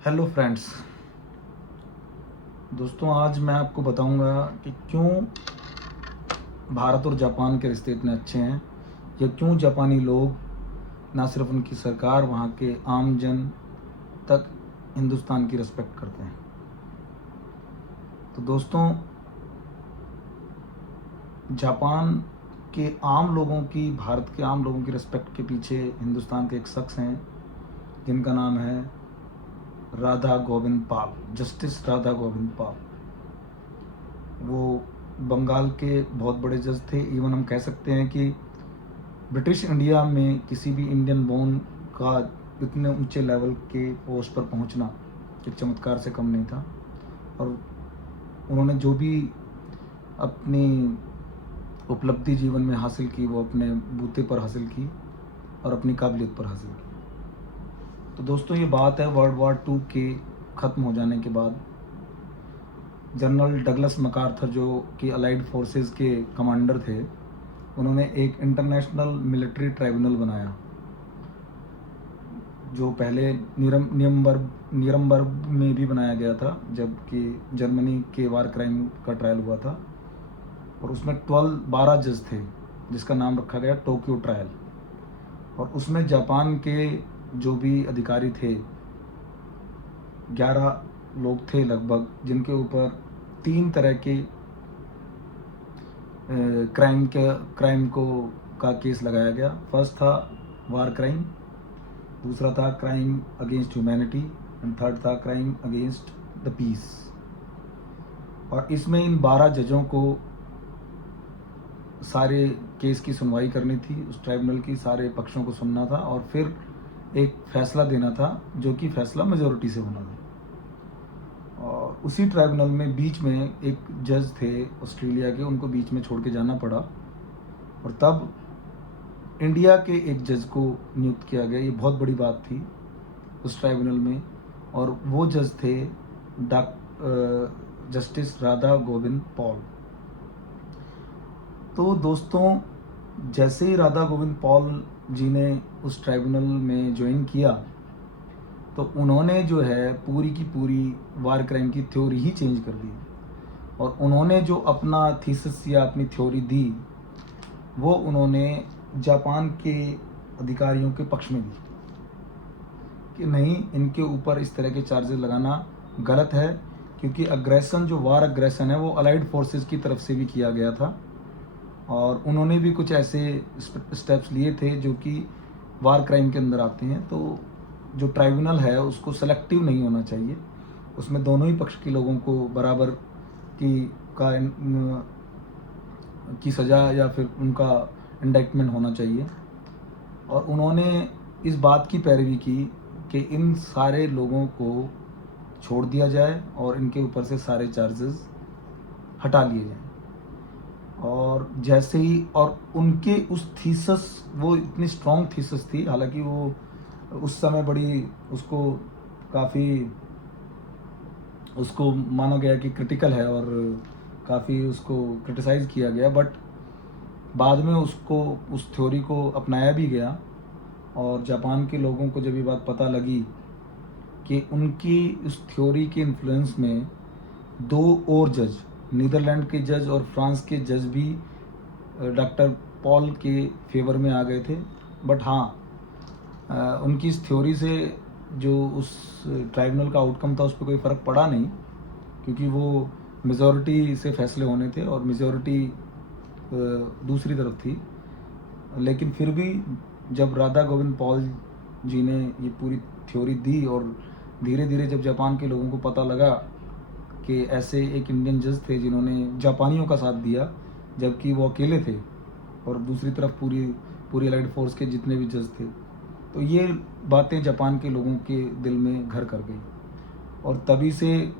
Hello friends. दोस्तों, आज मैं आपको बताऊंगा कि क्यों भारत और जापान के रिश्ते इतने अच्छे हैं, या क्यों जापानी लोग, ना सिर्फ उनकी सरकार, वहाँ के आम जन तक हिंदुस्तान की रिस्पेक्ट करते हैं। तो दोस्तों, जापान के आम लोगों की, भारत के आम लोगों की रिस्पेक्ट के पीछे हिंदुस्तान के एक शख्स हैं जिनका नाम है राधा गोविंद पाल, जस्टिस राधा गोविंद पाल। वो बंगाल के बहुत बड़े जज थे। इवन हम कह सकते हैं कि ब्रिटिश इंडिया में किसी भी इंडियन बोर्न का इतने ऊंचे लेवल के पोस्ट पर पहुंचना एक चमत्कार से कम नहीं था। और उन्होंने जो भी अपनी उपलब्धि जीवन में हासिल की, वो अपने बूते पर हासिल की और अपनी काबिलियत पर हासिल की। तो दोस्तों, ये बात है वर्ल्ड वॉर 2 के ख़त्म हो जाने के बाद। जनरल डगलस मैकार्थर, जो कि अलाइड फोर्सेस के कमांडर थे, उन्होंने एक इंटरनेशनल मिलिट्री ट्राइब्यूनल बनाया, जो पहले नीरमबर्ग में भी बनाया गया था, जबकि जर्मनी के वार क्राइम का ट्रायल हुआ था। और उसमें 12 जज थे, जिसका नाम रखा गया टोक्यो ट्रायल। और उसमें जापान के जो भी अधिकारी थे, 11 लोग थे लगभग, जिनके ऊपर 3 तरह के क्राइम को का केस लगाया गया। फर्स्ट था वार क्राइम, दूसरा था crime against humanity, and third था क्राइम अगेंस्ट द पीस। और इसमें इन 12 जजों को सारे केस की सुनवाई करनी थी, उस ट्राइब्यूनल की सारे पक्षों को सुनना था और फिर एक फैसला देना था, जो कि फैसला मेजोरिटी से होना था। और उसी ट्राइब्यूनल में बीच में एक जज थे ऑस्ट्रेलिया के, उनको बीच में छोड़ के जाना पड़ा, और तब इंडिया के एक जज को नियुक्त किया गया। ये बहुत बड़ी बात थी उस ट्राइब्यूनल में, और वो जज थे जस्टिस राधा गोविंद पॉल। तो दोस्तों, जैसे ही राधा गोविंद पॉल जी ने उस ट्राइब्यूनल में ज्वाइन किया, तो उन्होंने जो है पूरी की पूरी वार क्राइम की थ्योरी ही चेंज कर दी। और उन्होंने जो अपना थीसिस या अपनी थ्योरी दी, वो उन्होंने जापान के अधिकारियों के पक्ष में दी कि नहीं, इनके ऊपर इस तरह के चार्जेस लगाना गलत है, क्योंकि अग्रेसन, जो वार अग्रेसन है, वो अलाइड फोर्सेस की तरफ से भी किया गया था। और उन्होंने भी कुछ ऐसे स्टेप्स लिए थे जो कि वार क्राइम के अंदर आते हैं। तो जो ट्राइब्यूनल है उसको सेलेक्टिव नहीं होना चाहिए, उसमें दोनों ही पक्ष के लोगों को बराबर की सज़ा या फिर उनका इंडाइटमेंट होना चाहिए। और उन्होंने इस बात की पैरवी की कि इन सारे लोगों को छोड़ दिया जाए और इनके ऊपर से सारे चार्जेस हटा लिए जाएं। और जैसे ही, और उनके उस थीसिस, वो इतनी स्ट्रॉन्ग थीसिस थी, हालांकि वो उस समय बड़ी काफ़ी उसको माना गया कि क्रिटिकल है और काफ़ी उसको क्रिटिसाइज़ किया गया, बट बाद में उसको, उस थ्योरी को अपनाया भी गया। और जापान के लोगों को जब ये बात पता लगी कि उनकी उस थ्योरी के इन्फ्लुएंस में 2 और जज, नीदरलैंड के जज और फ्रांस के जज भी डॉक्टर पॉल के फेवर में आ गए थे। बट हाँ, उनकी इस थ्योरी से जो उस ट्राइब्यूनल का आउटकम था, उस पर कोई फ़र्क पड़ा नहीं, क्योंकि वो मेजॉरिटी से फैसले होने थे और मेजॉरिटी दूसरी तरफ थी। लेकिन फिर भी जब राधा गोविंद पॉल जी ने ये पूरी थ्योरी दी, और धीरे धीरे जब जापान के लोगों को पता लगा कि ऐसे एक इंडियन जज थे जिन्होंने जापानियों का साथ दिया, जबकि वो अकेले थे, और दूसरी तरफ पूरी अलाइड फोर्स के जितने भी जज थे, तो ये बातें जापान के लोगों के दिल में घर कर गई। और तभी से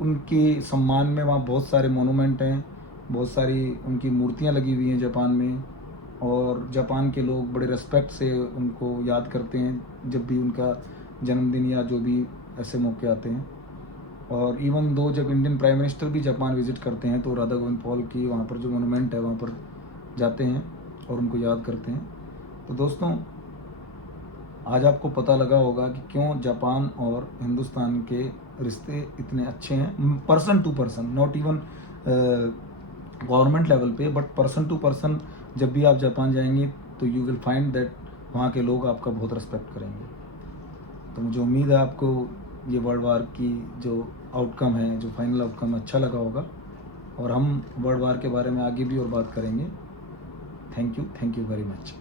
उनके सम्मान में वहाँ बहुत सारे मोनूमेंट हैं, बहुत सारी उनकी मूर्तियाँ लगी हुई हैं जापान में, और जापान के लोग बड़े रेस्पेक्ट से उनको याद करते हैं जब भी उनका जन्मदिन या जो भी ऐसे मौके आते हैं। और इवन दो जब इंडियन प्राइम मिनिस्टर भी जापान विजिट करते हैं, तो राधा गोविंद पॉल की वहाँ पर जो मोनूमेंट है, वहाँ पर जाते हैं और उनको याद करते हैं। तो दोस्तों, आज आपको पता लगा होगा कि क्यों जापान और हिंदुस्तान के रिश्ते इतने अच्छे हैं, person to person, not even government level पे, बट पर्सन टू पर्सन। जब भी आप जापान जाएंगे तो यू विल फाइंड दैट वहाँ के लोग आपका बहुत रिस्पेक्ट करेंगे। तो मुझे उम्मीद है आपको ये वर्ल्ड वार की जो आउटकम है, जो फाइनल आउटकम अच्छा लगा होगा, और हम वर्ल्ड वार के बारे में आगे भी और बात करेंगे। Thank you very much.